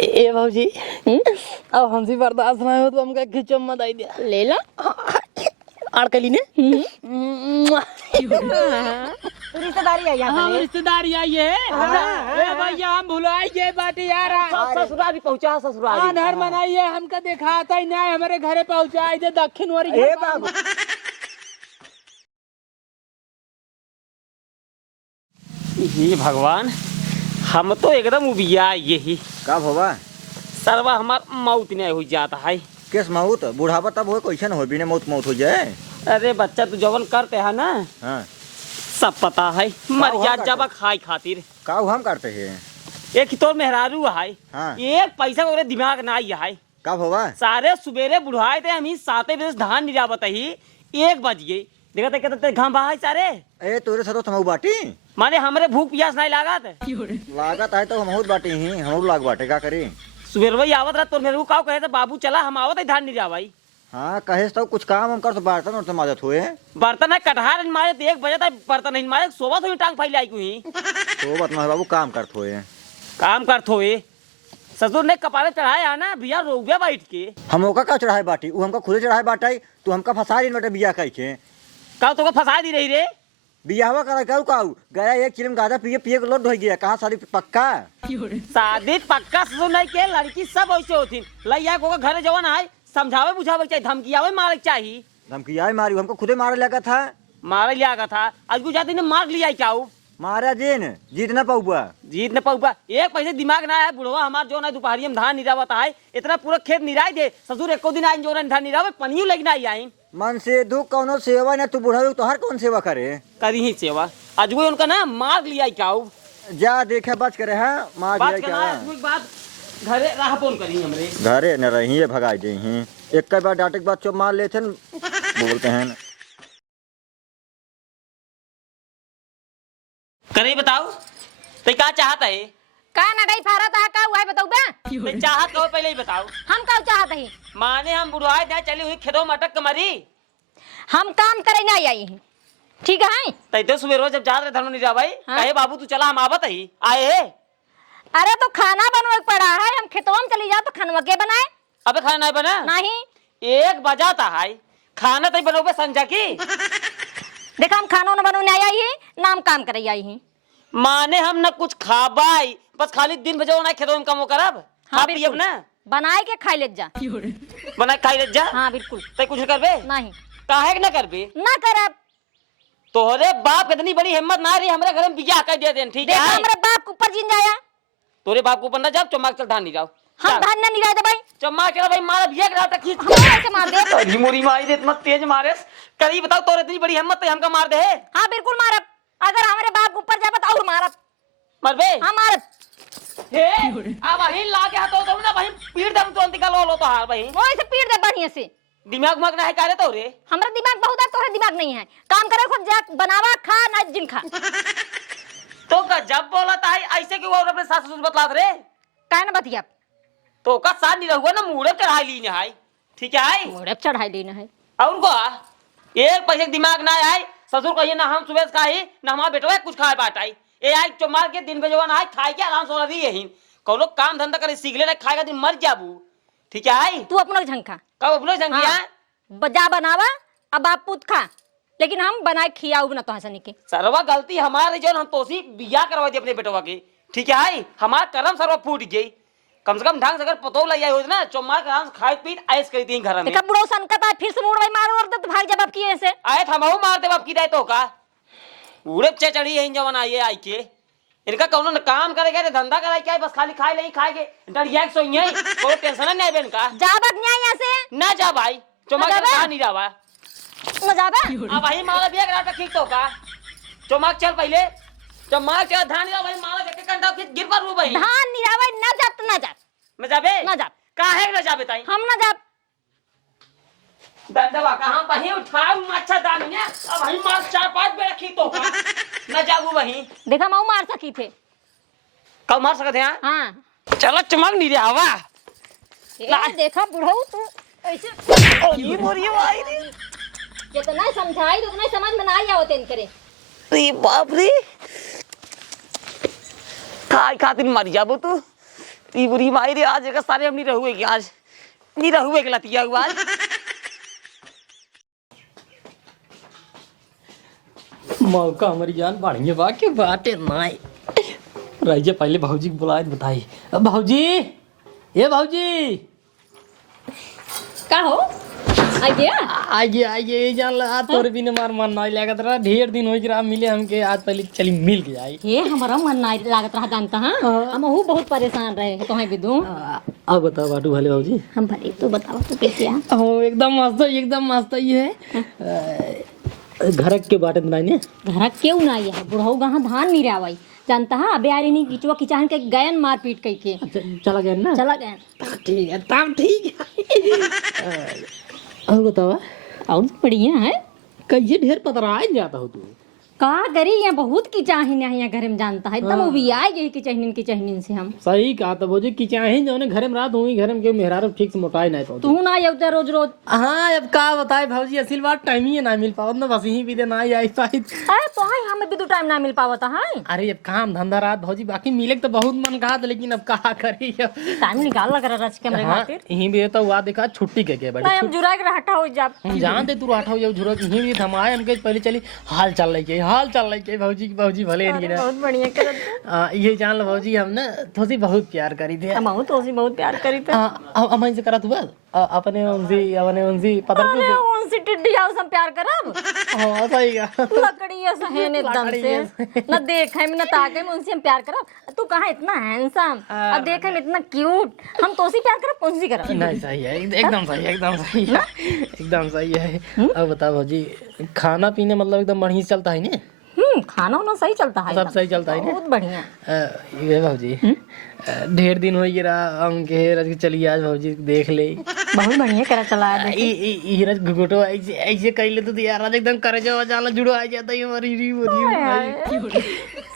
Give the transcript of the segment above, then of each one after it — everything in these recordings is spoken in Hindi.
ए भाजी अब हमसे बर्दाश्त ना हो तो हमका खिचो मत आई दिया ले लो अड़कली ने रिश्तेदारी आई हम रिश्तेदारी आई है ए भैया हम भुलाई गए बाटे यार ससुराल भी पहुंचा ससुराल अनहर मनाइए हमका दिखाता ही नहीं हमारे घरे पहुंचाई दे दक्षिण वाली ए बाबू ये भगवान हम तो एकदम उबिया यही का भवा सरवा हमार मौत नहीं हो जाता है। केस मौत बुढ़ापा तब हो कैसे न हो बिना मौत मौत हो जाए। अरे बच्चा तू जवन करते है ना हाँ सब पता है मर जा हम जब खाई खातिर का हम करते हैं। एक तो मेहरारू है हाँ। एक पैसा वगैरह दिमाग ना आई है का भवा सारे सुबेरे बुढ़ाए थे हम 7 बजे धान निरावत ही 1 बज गई देखते कहते घाम बहा सारे ए तोरे सरो तमऊ बाटी माने हमरे भूख प्यास नहीं लागत लागत है तो हम बाटी ही हम लाग बाटे का करी। सुबेर भाई आवत रहा तो मेरे को कहे थे बाबू चला हम आवत है धान निरावाई हाँ कहे तो कुछ काम हम कर तो बर्तन और मदद हुए बर्तन है कटहार मारे 1 बजे तक बर्तन नहीं मारे सोबत हुई टांग फैलाई आई हुई तो बतना बाबू काम करते हुए काम करते हुए ससुर ने कपारे चढ़ाया ना बिया रोक गया बैठ के हम का चढ़ाए बाटी वो हमका खुदे चढ़ाए बाटाई तू हमका फंसा रही बेटा बिया कह के कहा तो फंसा दी रही रे बियाहवा करा कहू काऊ गया 1 चिलम गाजा पिए पिए के लोट हो गया कहाँ सारी पक्का शादी पक्का ससुर नहीं के लड़की सब ऐसे होती लैया को घर जवान है समझावे बुझावे चाहिए धमकियावे मारे चाहिए धमकी आई मारी हमको खुदे मारे लगा था मारे लिया का था आज गुजराती ने मार लिया क्या मारा जेन जीत ना पाऊबा जीत न पाऊबा एक पैसे दिमाग ना है बुढ़वा हमार जो ना दोपहरी में धान निरावत है इतना पूरा खेत निराई दे ससुर एको दिन आई जो ना धान निरावे पनियो लगना आई मन से दुख कौनो सेवा ना तू बुढ़ा तो हर कौन सेवा करे करी ही सेवा आज वो उनका ना मार लिया क्या जा देखे बच करे है मार बात दिया करना क्या है बात घरे राह फोन करी हमरे घरे न रही है भगाई दे ही एक कई बार डांटे के बाद चुप मार लेते न बोलते हैं न। करे बताओ तो क्या चाहता है का नटाई फारा था का हुआ है बताऊ बे तो चाहत कहो पहले ही बताओ हम का चाहत ही माने हम बुढ़ाए दे चली हुई खेतों में अटक के मरी हम काम करे नहीं आई हैं ठीक है तई तो सुबह जब जा रहे धर्म नहीं जा भाई हाँ? कहे बाबू तू चला हम आवत ही आए है अरे तो खाना बनवे पड़ा है हम खेतों में चली जाओ तो खानवा के बनाए अबे खाना नहीं बना नहीं 1 बजाता है खाना तई बनोगे संजा की देखा हम खाना न बनने आई ही नाम काम करे आई ही माने हम न कुछ खाबाई बस खाली दिन बजाओ ना खेतों में काम करब हाँ पियब बिल्कुल ना बनाए के खाई ले जा बना खाई ले जा हाँ बिल्कुल तई कुछ करबे नहीं काहे न करबे ना करब तोहरे बाप इतनी बड़ी हिम्मत ना रही हमारे घर में बिया कर दे देन ठीक देखा है हमरे बाप के ऊपर जिन जाया तोरे बाप को बंदा जाओ चमाक चल धान नहीं जाओ हम धान न निकाल दे भाई चमाक चल भाई मारा बिया करा तक खींच हमारे से मार दे अरे मोरी माई दे इतना तेज मारे करी बताओ तोरे इतनी बड़ी हिम्मत है हमका मार दे हाँ बिल्कुल मारब अगर हमारे बाप के ऊपर जाए तो और मारब मरबे हाँ मारब हे अब वही ला के हाथों तो ना भाई पीड़ दम तो अंतिका लो तो हार भाई वो ऐसे पीट दे बढ़िया से दिमाग मग ना है कारे तो रे हमरा दिमाग बहुत है तोहरे दिमाग नहीं है काम करे खुद जा बनावा खा ना जिन खा तो का जब बोला था ऐसे क्यों और अपने सास ससुर बतला रे काहे ना बतिया तो का साथ नहीं रहुआ ना मुड़े चढ़ा ली ने है ठीक है मोड़े चढ़ाई लेना है और को एक पैसे दिमाग ना आए ससुर कहिए ना हम सुबह खाई ना हमारा बेटवा कुछ खाए बाटाई ए आई चमार के दिन बजवा ना खाए के आराम से रही है कोनो काम धंधा करे सीख ले खाएगा दिन मर जाबू ठीक है तू अपना झंखा कब अपने जंगिया हाँ। बजा बनावा अब आप पूत खा लेकिन हम बनाए खियाऊ ना तो हंसने के सरवा गलती हमारी जो हम तोसी बिया करवा दी अपने बेटवा की ठीक है हमारा कर्म सरवा फूट गई कम से कम ढंग से अगर पतो लग जाए ना चमार के आराम से खाए पी ऐस करी थी घर में देखा बुढ़ो संकट है फिर से मुड़ भाई मारो और तो भाग जवाब किए से आए थमाऊ मार दे बाप की दे तो का उड़े चढ़ी है जवान आई आई के इनका कौन न काम करेगा रे धंधा कराए क्या बस खाली खाए नहीं खाएगे डरिया सो ही कोई टेंशन नहीं है इनका जाबत नहीं यहाँ से ना जा भाई चमार के कहां नहीं जावा न जाबा अब भाई मारा बिया करा ठीक तो का चमाक चल पहले चमाक चल धान जा भाई मारा के कंडा फिर गिर पर रू भाई धान निरावे न जात न जात मैं जाबे न जात काहे न जाबे ताई हम न जात दंडवा कहां पही उठाऊ अच्छा दाम ने अब भाई मार 4-5 बेरा खी तो का न जाबू वही देखा माऊ मार सकी थे कब मार सकते हैं हाँ चलो चमक नहीं रे हवा ये देखा बुढ़ऊ तू ऐसे ये मोरी भाई रे जितना समझाई तो उतना समझ में ना आई आवत इन करे अरे बाप रे काय खातिर मर जाबो तू ती बुरी माई रे आज एक सारे हम नहीं रहुए कि आज नहीं रहुए के लतिया हुआ आज। मौका हमारी जान बढ़िए बा के बाटे नाई राइजे पहले भाऊजी को बुलाए बताई। अब भाऊजी, ये भाऊजी का हो आइए जान ला तोरे बिना मार मन नहीं लागत रहा। ढेर दिन हो गया मिले हमके, आज पहले चली मिल के आई। ये हमारा मन नहीं लागत रहा जानता हां। हम हूँ बहुत परेशान रहे तो है बिदू। अब बताओ बाटू भले भाऊजी। हम भले तो बताओ तो कैसे है। हो एकदम मस्त ये है। घर के बाटे बनाइने घर क्यों ना है बुढ़ऊ गहा धान नहीं रावई जानता है। अबे यार नहीं किचवा किचान के गयन मार पीट कई के चला गया ना। चला गया ठीक है तब ठीक है। और बताओ और बढ़िया है। कैसे ढेर पतरा जाता हो तू? का करी यहाँ बहुत की चाहिए यहाँ घर में जानता है एकदम भी आए गई की चहनिन से हम। सही कहा तो बोझे की चाहे जो घर में रात हुई घर में क्यों मेहरारू ठीक से मोटाई नहीं तो तू ना आउता रोज रोज। हाँ अब का बताए भाजी असल बात टाइम ही ना मिल पाओ ना बस यही भी ना आई पाई। अरे तो है हमें भी तो टाइम ना मिल पावता है। अरे अब काम धंधा रात भाजी बाकी मिले तो बहुत मन कहा था लेकिन अब कहा करी टाइम निकाल लग रहा रच के हमरे खातिर। यहीं भी तो हुआ देखा छुट्टी के बड़ी नहीं हम जुरा के हटा हो जा जान दे तू राठा हो जाओ जरूरत यहीं भी थमाए हमके पहले चली हाल चल रही के भाजी भले नहीं ना। बहुत बढ़िया करत। ये जान लो भाजी हम ना थोड़ी बहुत प्यार करी थे। हम तो उसी बहुत प्यार करी थे। हम इनसे करा तू बस अपने उनसे पता अरे उनसे टिड्डी आओ हम प्यार करब। हाँ सही का लकड़ी है सहन एकदम से न देखे में न ताके में उनसे हम प्यार करब। तू कहाँ इतना हैंडसम और देखे में इतना क्यूट हम तो उसी प्यार करब उनसे करब। नहीं सही है एकदम सही है एकदम सही है। अब बता भाजी खाना पीने मतलब एकदम बढ़िया चलता है ना? खाना वाना सही चलता है सब सही चलता है ना? बहुत बढ़िया। ये भाजी ढेर दिन हो गया हम के रज चली आज भाजी देख ले बहुत बढ़िया करा चला है। ई रज घुटो ऐसे कर ले तो यार आज एकदम करे जो जाला जुड़ो आ जाता है हमारी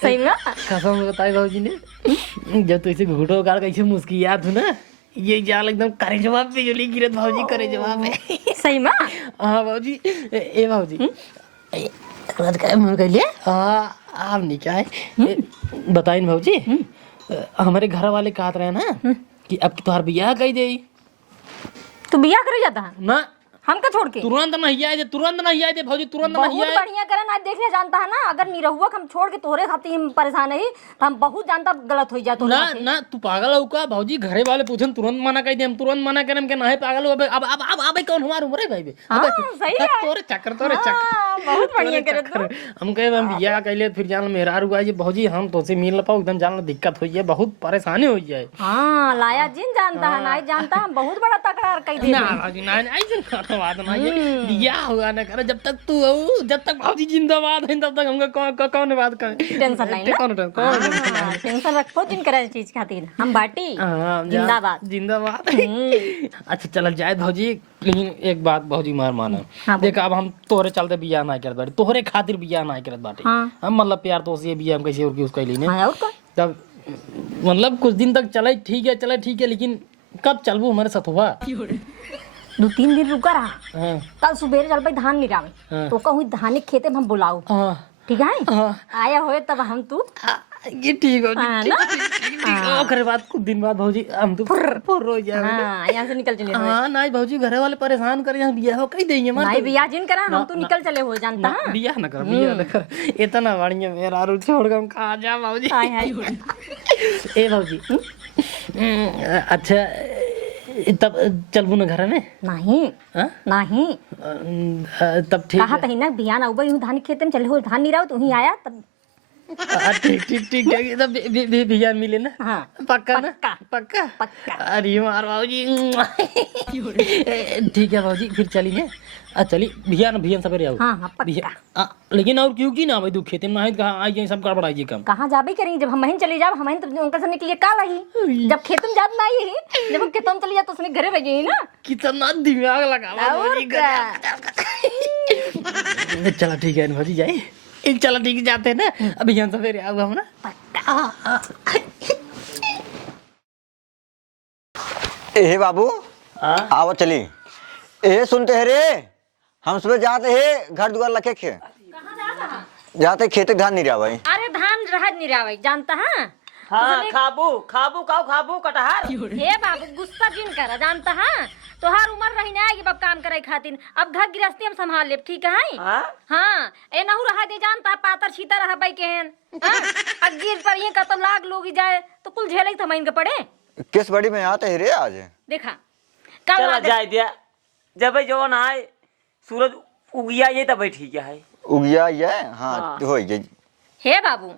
सही में कसम बताए भाजी ने जब तो ऐसे घुटो गाल कैसे मुस्कियात हूँ ना ये जाल एकदम करे जवाब पे जोली गिरत भाजी करे जवाब है। सही में हाँ भाजी ए भाजी राज का मन कर लिया आप नहीं क्या है बताइन भाजी हमारे घर वाले कहत रहे ना कि अब की तोहर बियाह कही दे। तू बियाह करे जाता है ना हमका छोड़ के तुरंत नहीं आए दे भाजी तुरंत नहीं बहुत आए। बढ़िया करे ना देखने जानता है ना। अगर निरहुआ हम छोड़ के तोहरे खातिर हम परेशान है तो हम बहुत जानता गलत हो जातो ना ना तू पागल हो का भाजी घरे वाले पूछन तुरंत मना कर दे हम तुरंत मना करम के नहीं पागल हो अब कौन हमार उम्र है भाई सही है तोरे चक्कर बहुत बढ़िया करे तू। हम कहे हम बियाह कैले फिर जान मेहरार हुआ ये भाजी हम तो से मिल पाओ एकदम जान दिक्कत हो जाए बहुत परेशानी हो जाए। हाँ लाया जिन जानता है ना जानता हम बहुत बड़ा तकरार कर दे ना भाजी ना ऐसे बात ना ये बियाह हुआ ना करे जब तक तू हो जब तक भाजी जिंदाबाद है तब तक हमका कौन बात कर टेंशन नहीं कौन टेंशन रखो जिन करे चीज खातिर हम बाटी जिंदाबाद। अच्छा चल जाए भाजी लेकिन एक बात भाजी मार माना देख अब हम तोहरे चलते बियाह ना करत बाटे तोहरे खातिर बियाह ना करत बाटे। हम मतलब प्यार तो से बियाह हम कैसे और की उसका लेने तब मतलब कुछ दिन तक चले ठीक है लेकिन कब चलबू हमारे साथ हुआ 2-3 दिन रुका रहा। कल सुबह चल पाई धान निरावे तो कहूँ धान खेते में हम बुलाऊ ठीक है आया होए तब हम तू ये ठीक हो ओकरे बाद कुछ दिन बाद भाजी हम तो फुर हो जाए यहाँ से निकल चले। हाँ नहीं भाजी घरे वाले परेशान करे यहाँ बियाह हो कही देंगे नहीं बियाह जिन करा हम तो निकल चले हो जानता है। बियाह न कर इतना बढ़िया मेरा रू छोड़ के हम कहा जा भाजी। ए भाजी अच्छा तब चलबू ना घर में? नहीं नहीं तब ठीक कहा तही ना बियाह ना उबई धान खेते में चले हो धान नहीं रहो तू ही आया तब ठीक तब भैया मिले ना। हाँ पक्का ना पक्का अरे मार भाजी ठीक है भाजी फिर चली ना चली भैया सवेरे आओ। हाँ पक्का लेकिन और क्यों की ना भाई तू खेते में नहीं कहाँ आई सब गड़बड़ाई कम कहाँ जाबे करेंगे जब हम वहीं चले जाब हम तो उनका से निकलिए का रही जब खेत में जात ना आई ही जब हम खेतों में चले जाते उसने घरे रह गई ना कितना दिमाग लगा। चला ठीक है भाजी जाए चलो ठीक जाते हैं ना अभी यहाँ सवेरे आओ हम ना। ए बाबू आओ चली ए सुनते हैं रे हम सुबह जाते हैं घर दुआर लखे जाते खेते धान नहीं रहा भाई। अरे धान रहा नहीं रहा जानता है हाँ खाबू खाबू खाओ खाबू कटहर। हे बाबू गुस्सा जिन करा जानता हाँ तोहार उम्र रही ना आएगी बाप काम करे खातिर अब घर गृहस्थी हम संभाल लेब ठीक है हाँ हाँ ए नहु रहा दे जानता पातर छीता रहा बाई केहन अब गिर पर ये कतल लाग लोग जाए तो कुल झेले थमाइन के पड़े। किस बड़ी में आते है रे आज? देखा कल चला रात जाए दिया जब जवन आए सूरज उगिया ये तब ठीक है उगिया ये हाँ हाँ। हो गई। हे बाबू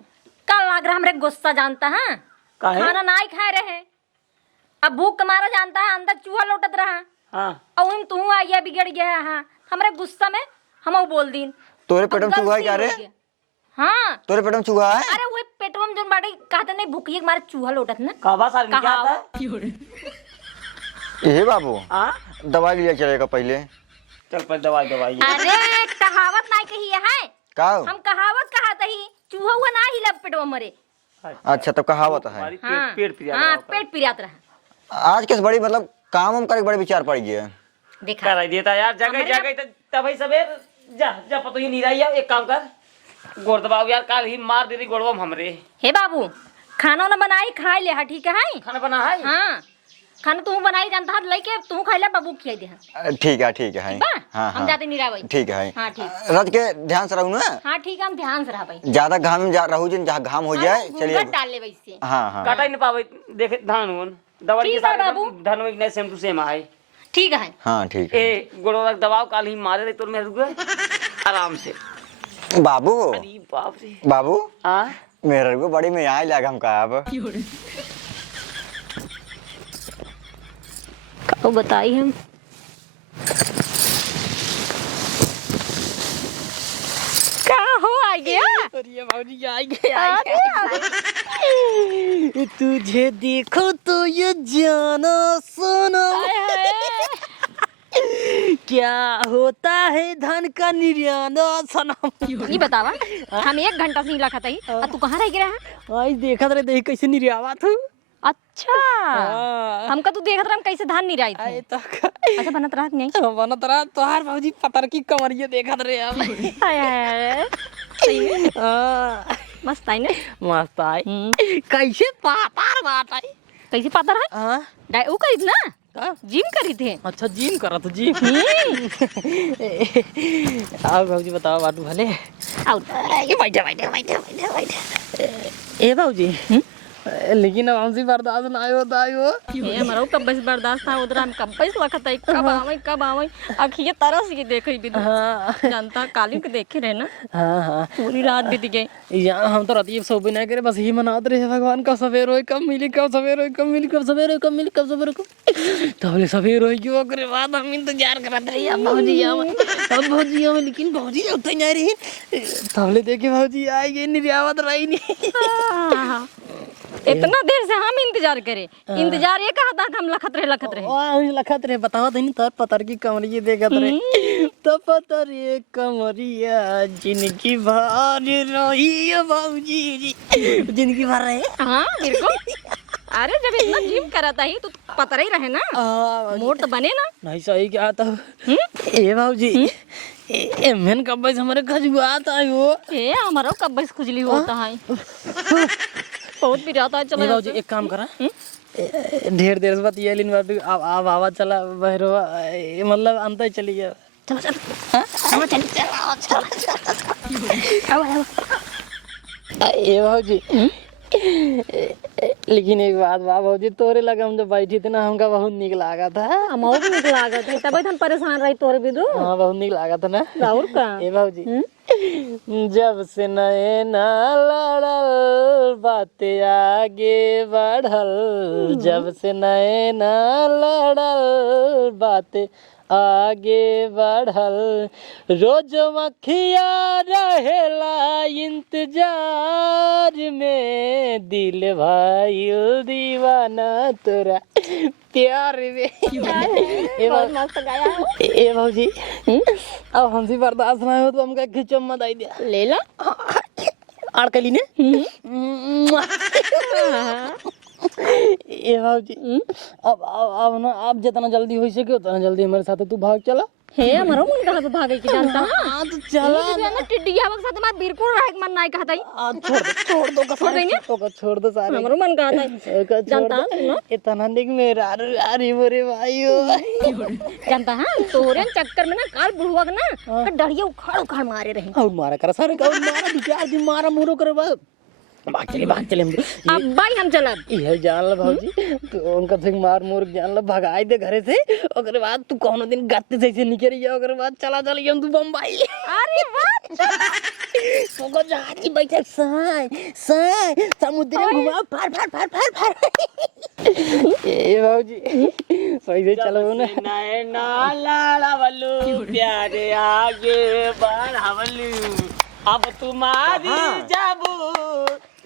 कल लाग रहा हमरे गुस्सा जानता है काहे? खाना ना ही खाए रहे अब भूख के मारा जानता है अंदर चूहा लौटत रहा हाँ और उन तू आइया बिगड़ गया हाँ हमरे गुस्सा में हम बोल दीन तोरे पेट में चूहा है क्या रे? हाँ तोरे पेट में चूहा है? अरे वो पेटवा में जोन बाटे कहते नहीं भूखिए के मारे चूहा लौटत ना कहवा साल क्या कहा आता है? ए बाबू हाँ दवाई लिया चलेगा पहले। चल पर दवाई दवाई अरे कहावत ना कही है का हम कहावत कहा ही चूहा हुआ ना ही लब पेटवा मरे। अच्छा तो कहावत है। हमारी हाँ पेट पिया हाँ पेट पिरात रहा आज किस बड़ी मतलब काम हम करे बड़े विचार पड़ गया। देखा कर देता यार जगह जगह तभी सबेर जा जा पतो ही नहीं रही एक काम कर गोड़ दबाओ यार काल ही मार दे रही गोड़वा में हमरे। हे बाबू खाना ना बनाई खाए ले हा ठीक है खाना बना है हाँ खाना तू बनाई जानता है लेके तू खाई ले बाबू खिलाई दे ठीक है बा हाँ हम हाँ जाते नहीं रहा भाई ठीक है। हाँ ठीक रथ के ध्यान से रहू ना। हाँ ठीक है हम ध्यान से रहा भाई ज्यादा घाम में जा रहू जिन जहाँ घाम हो जाए चलिए। घूंघट डाल ले वैसे हाँ हाँ काटा ही नहीं पावे देखे धान उन दवाई के ठीक है साथ बाबू। धन में सेम टू सेम है। ठीक है हाँ ठीक है। ए गोड़वा दबाओ काल ही मारे रे तो मैं रुक गए आराम से। बाबू अरे बाप रे बाबू हाँ मेरे को बड़ी में यहाँ लगा हम का अब तो बताई हम क्या हो आ गया अरे भाजी आ गया तुझे देखो तो ये जाना सुनो क्या होता है धन का निर्याना सनम। ये बतावा हम 1 घंटा से नहीं रखा था और तू कहाँ रह गया आज देखा रे देख कैसे निर्यावा था। अच्छा हमका तू देखत रहा हम कैसे धान नहीं रही आए थी तो अच्छा बनत रहा नहीं बनत रहा तोहार भाजी पतर की कमरिया देखत रे अब हाय हाय सही में हाँ, मस्त आई ना मस्त आई कैसे पातार बात आई कैसे पता रहा हाँ वो करी थी ना का? जिम करी थे अच्छा जिम करा तो जिम आओ भाजी बताओ बाटू भले आओ ए भाजी लेकिन अब हमसे बर्दाश्त ना होता है ये हमारा कब बस बर्दाश्त था उधर हम कब बस लखत है कब आवे अखिए तरस के देखे भी हाँ जानता काली के देखे रहे ना हाँ हाँ पूरी रात बीत गई यहाँ हम तो राती सो भी नहीं करे बस यही मनाते रहे भगवान कब सवेर हो कब मिली कब सवेर हो कब मिली कब सवेर हो कब मिली कब सवेर हो तो बोले सवेर हो क्यों करे बाद हम इंतजार कराते रहे अब भौजी आवे लेकिन भौजी अब तो नहीं रही तबले देखे भौजी आएगी निर्यावत रही नहीं इतना देर से हम इंतजार करे इंतजार ये कहा था कि हम लखत रहे लखत रहे बताओ तो नहीं तर पतर की कमरिया देखत रहे तो पतर ये कमरिया जिनकी भार रही है भौजी जी जिनकी भार रहे हाँ मेरे को अरे जब इतना जिम करा था ही तो पता ही रहे ना मोट तो बने ना नहीं सही क्या था ए भाजी ए मेन कब से हमारे खजुआ आता है वो ए हमारा कब बस खुजली होता है बहुत भी जाता है चलो भाजी एक काम करा ढेर देर से बात ये लिन बात अब आवाज चला बहरवा मतलब अंत ही चली गया चलो चलो चलो ए भाजी लेकिन एक बात बा भाजी तोरे लगे हम जब बैठी थी ना हमका बहुत निक लगा था हम और निक लागत है तब हम परेशान रही तोरे बिदु हाँ बहुत निक लगा था ना और का ए भाजी जब से नए ना लड़ल बातें आगे बढ़ल जब से नए ना लड़ल बातें आगे बढ़ल रोज मखिया रहेला इंतजार में दिल भाई दीवाना तोरा प्यार में बहुत मस्त गाया ए भाजी अब हमसे बर्दाश्त ना हो तो हमका खिचो मत आई दिया ले ला अड़कली ने ए भाजी अब ना आप जितना जल्दी हो सके उतना जल्दी हमारे साथ तू भाग चला हे हमारो मन कहां पे भागे की जानता हाँ तो चला ना टिड्डिया के साथ हमार बिल्कुल रहे मन नहीं कहता ही छोड़ दो छोड़ देंगे? छोड़ दो सारे हमारो मन कहता है जानता है ना इतना देख मेरा अरे मोरे भाइयों जानता है तोरे चक्कर में ना काल बुढ़वा के ना डरिया उखाड़ उखाड़ मारे रहे और मारा कर सारे का मारा विचार दिन मारा मुरो करे भाग चले अब भाई हम चलब ये जान ला भाजी तो उनका से मार मोर जान ला भगाई दे घरे से ओकरे बाद तू कोनो दिन गत्ते से निकल जा ओकरे बाद चला तू बम्बई अरे वाह तो जहाज की बैठक साय समुद्र में घुमा फार ए भाजी सही से चलो ना नैना लाला वल्लू प्यारे आगे बढ़ावलू अब तुम्हारी जाबू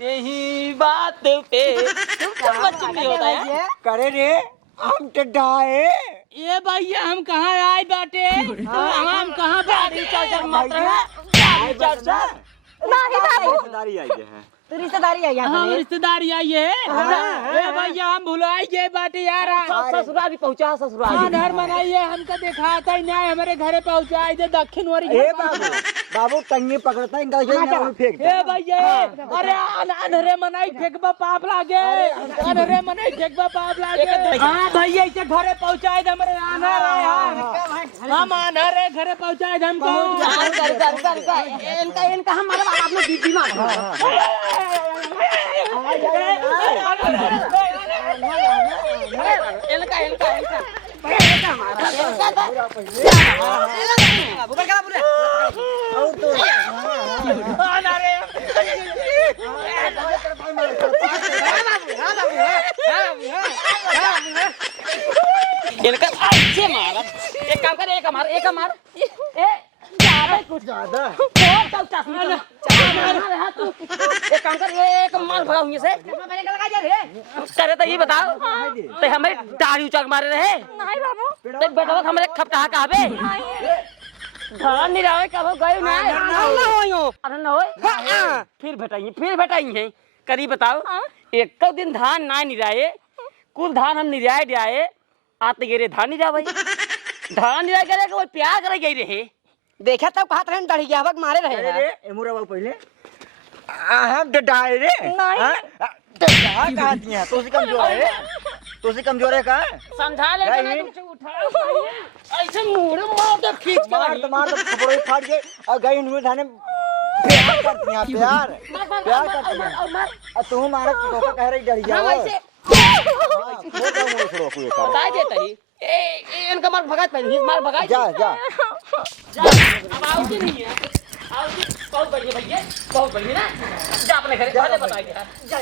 यही बात पे बच्चे नहीं होता है करे रे हम डाए ये भैया हम कहाँ आए बाटे हम कहाँ गाड़ी चार्जर मात्र है नहीं बाबू रिश्तेदारी आई है तो रिश्तेदारी है यहाँ हम रिश्तेदारी आई है ए भैया हम भुलाई गए बाटे यार ससुराल भी पहुंचा ससुराल घर मनाइए हमको देखा था नहीं हमारे घरे पहुँचाए थे दक्षिण वाली ए बाबू टंगी पकड़ता है इनका ये फेंक ए भैया अरे अनहरे मनाई फेंकबा पाप लागे अनहरे मनाई फेंकबा पाप लागे हाँ भैया इसे घरे पहुँचाए थे हमारे अनहरे हम अनहरे घरे पहुँचाए थे हमको इनका हमारा बाप ने दीदी मार इनका अच्छे मारा एक काम कर एक हमार ए ज्यादा कुछ ज्यादा एक काम कर एक मार भगा हुई से करे तो ये बताओ तो हमारे दाढ़ी उचाक मारे रहे नहीं बाबू तो बेटा हमारे खपटा कहाँ पे धान नहीं रहा कब गए ना अरे ना होए फिर भेटाइए करी बताओ एक तो दिन धान ना निराए कुल धान हम निराए जाए आते गिरे धान नहीं जावे धान निराए करे कोई प्यार करे गई रहे देखा तब कहा था डढ़िया वक्त मारे रहे रे एमुरा बाबू पहले हम डाए रे नहीं कहा दिया तो कमजोर है का समझा ले ना तुमसे उठा ऐसे मुंह मार दे खींच के मार तो खपड़ों फाड़ के और गई इनमें थाने प्यार करती हैं प्यार करती हैं तू मारा तो कह रही डरिया हम ऐसे बता देता ही ए इनका मार भगात पहले मार भगाई जा अब आओ कि नहीं है आओ बहुत बढ़िया भैया बहुत बढ़िया ना जा अपने घर बताइए जा